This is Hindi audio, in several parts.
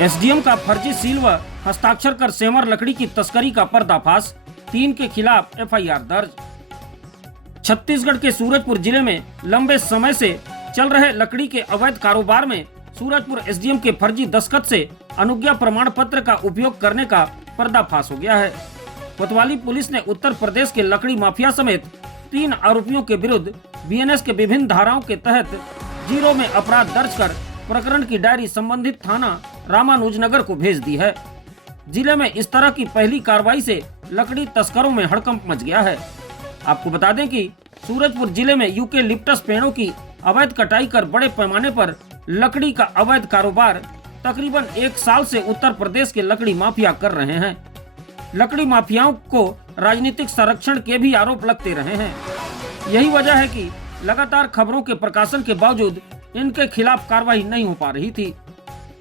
एसडीएम का फर्जी सील व हस्ताक्षर कर सेमर लकड़ी की तस्करी का पर्दाफाश, 3 के खिलाफ एफआईआर दर्ज। छत्तीसगढ़ के सूरजपुर जिले में लंबे समय से चल रहे लकड़ी के अवैध कारोबार में सूरजपुर एसडीएम के फर्जी दस्तखत से अनुज्ञा प्रमाण पत्र का उपयोग करने का पर्दाफाश हो गया है। कोतवाली पुलिस ने उत्तर प्रदेश के लकड़ी माफिया समेत 3 आरोपियों के विरुद्ध बीएनएस के विभिन्न धाराओं के तहत 0 में अपराध दर्ज कर प्रकरण की डायरी संबंधित थाना रामानुजनगर को भेज दी है। जिले में इस तरह की पहली कार्रवाई से लकड़ी तस्करों में हड़कंप मच गया है। आपको बता दें कि सूरजपुर जिले में यूकेलिप्टस पेड़ों की अवैध कटाई कर बड़े पैमाने पर लकड़ी का अवैध कारोबार तकरीबन 1 साल से उत्तर प्रदेश के लकड़ी माफिया कर रहे हैं। लकड़ी माफियाओं को राजनीतिक संरक्षण के भी आरोप लगते रहे हैं। यही वजह है कि लगातार खबरों के प्रकाशन के बावजूद इनके खिलाफ कार्रवाई नहीं हो पा रही थी।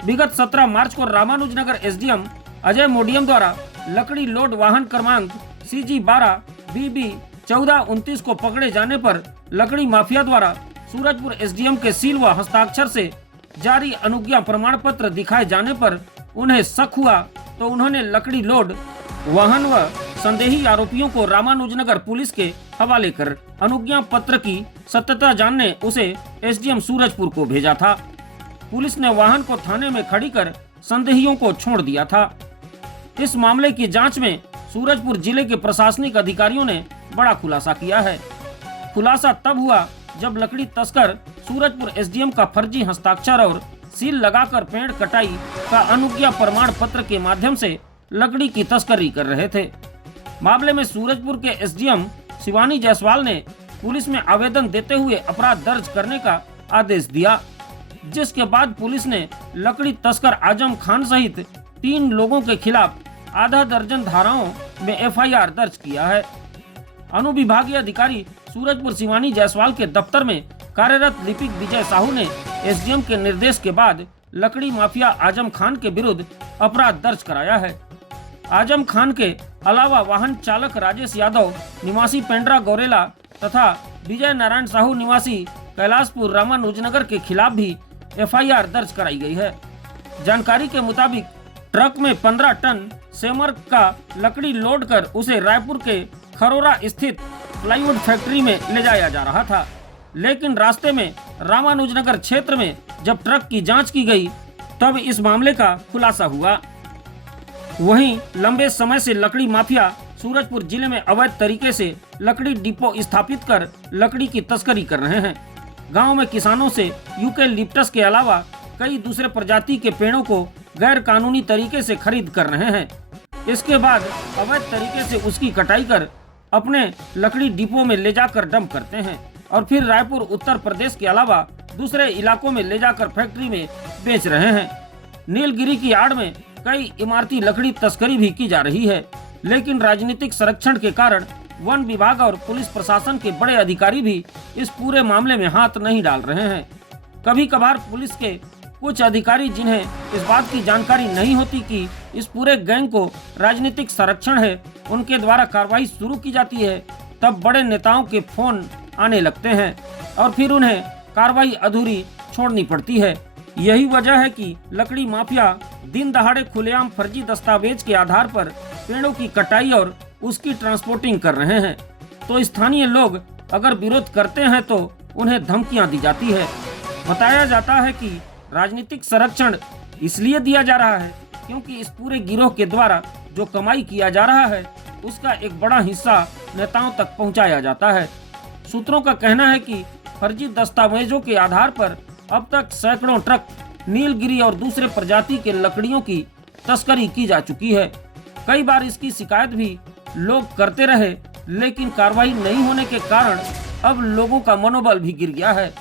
विगत 17 मार्च को रामानुजनगर एसडीएम अजय मोडियम द्वारा लकड़ी लोड वाहन क्रमांक CG12 BB 1429 को पकड़े जाने पर लकड़ी माफिया द्वारा सूरजपुर एसडीएम के सील व हस्ताक्षर से जारी अनुज्ञा प्रमाण पत्र दिखाए जाने पर उन्हें शक हुआ तो उन्होंने लकड़ी लोड वाहन व संदेही आरोपियों को रामानुजनगर पुलिस के हवाले कर अनुज्ञा पत्र की सत्यता जानने उसे एसडीएम सूरजपुर को भेजा था। पुलिस ने वाहन को थाने में खड़ी कर संदेहियों को छोड़ दिया था। इस मामले की जांच में सूरजपुर जिले के प्रशासनिक अधिकारियों ने बड़ा खुलासा किया है। खुलासा तब हुआ जब लकड़ी तस्कर सूरजपुर एसडीएम का फर्जी हस्ताक्षर और सील लगाकर पेड़ कटाई का अनुज्ञा प्रमाण पत्र के माध्यम से लकड़ी की तस्करी कर रहे थे। मामले में सूरजपुर के एसडीएम शिवानी जायसवाल ने पुलिस में आवेदन देते हुए अपराध दर्ज करने का आदेश दिया, जिसके बाद पुलिस ने लकड़ी तस्कर आजम खान सहित 3 लोगों के खिलाफ आधा दर्जन धाराओं में एफआईआर दर्ज किया है। अनुविभागीय अधिकारी सूरजपुर शिवानी जायसवाल के दफ्तर में कार्यरत लिपिक विजय साहू ने एसडीएम के निर्देश के बाद लकड़ी माफिया आजम खान के विरुद्ध अपराध दर्ज कराया है। आजम खान के अलावा वाहन चालक राजेश यादव निवासी पेंड्रा गौरेला तथा विजय नारायण साहू निवासी कैलाशपुर रामानुजनगर के खिलाफ भी एफआईआर दर्ज कराई गई है। जानकारी के मुताबिक ट्रक में 15 टन सेमर का लकड़ी लोड कर उसे रायपुर के खरोरा स्थित प्लाईवुड फैक्ट्री में ले जाया जा रहा था, लेकिन रास्ते में रामानुजनगर क्षेत्र में जब ट्रक की जांच की गई तब इस मामले का खुलासा हुआ। वहीं लंबे समय से लकड़ी माफिया सूरजपुर जिले में अवैध तरीके से लकड़ी डिपो स्थापित कर लकड़ी की तस्करी कर रहे हैं। गांव में किसानों से यूकेलिप्टस के अलावा कई दूसरे प्रजाति के पेड़ों को गैर कानूनी तरीके से खरीद कर रहे हैं। इसके बाद अवैध तरीके से उसकी कटाई कर अपने लकड़ी डिपो में ले जाकर डंप करते हैं और फिर रायपुर उत्तर प्रदेश के अलावा दूसरे इलाकों में ले जाकर फैक्ट्री में बेच रहे हैं। नीलगिरी की आड़ में कई इमारती लकड़ी तस्करी भी की जा रही है, लेकिन राजनीतिक संरक्षण के कारण वन विभाग और पुलिस प्रशासन के बड़े अधिकारी भी इस पूरे मामले में हाथ नहीं डाल रहे हैं। कभी कभार पुलिस के कुछ अधिकारी जिन्हें इस बात की जानकारी नहीं होती कि इस पूरे गैंग को राजनीतिक संरक्षण है, उनके द्वारा कार्रवाई शुरू की जाती है, तब बड़े नेताओं के फोन आने लगते हैं और फिर उन्हें कार्रवाई अधूरी छोड़नी पड़ती है। यही वजह है कि लकड़ी माफिया दिन दहाड़े खुलेआम फर्जी दस्तावेज के आधार पर पेड़ों की कटाई और उसकी ट्रांसपोर्टिंग कर रहे हैं। तो स्थानीय लोग अगर विरोध करते हैं तो उन्हें धमकियां दी जाती है। बताया जाता है कि राजनीतिक संरक्षण इसलिए दिया जा रहा है क्योंकि इस पूरे गिरोह के द्वारा जो कमाई किया जा रहा है उसका एक बड़ा हिस्सा नेताओं तक पहुंचाया जाता है। सूत्रों का कहना है कि फर्जी दस्तावेजों के आधार पर अब तक सैकड़ों ट्रक नीलगिरी और दूसरे प्रजाति के लकड़ियों की तस्करी की जा चुकी है। कई बार इसकी शिकायत भी लोग करते रहे, लेकिन कार्रवाई नहीं होने के कारण अब लोगों का मनोबल भी गिर गया है।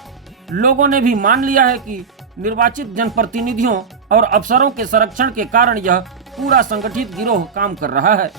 लोगों ने भी मान लिया है कि निर्वाचित जनप्रतिनिधियों और अफसरों के संरक्षण के कारण यह पूरा संगठित गिरोह काम कर रहा है।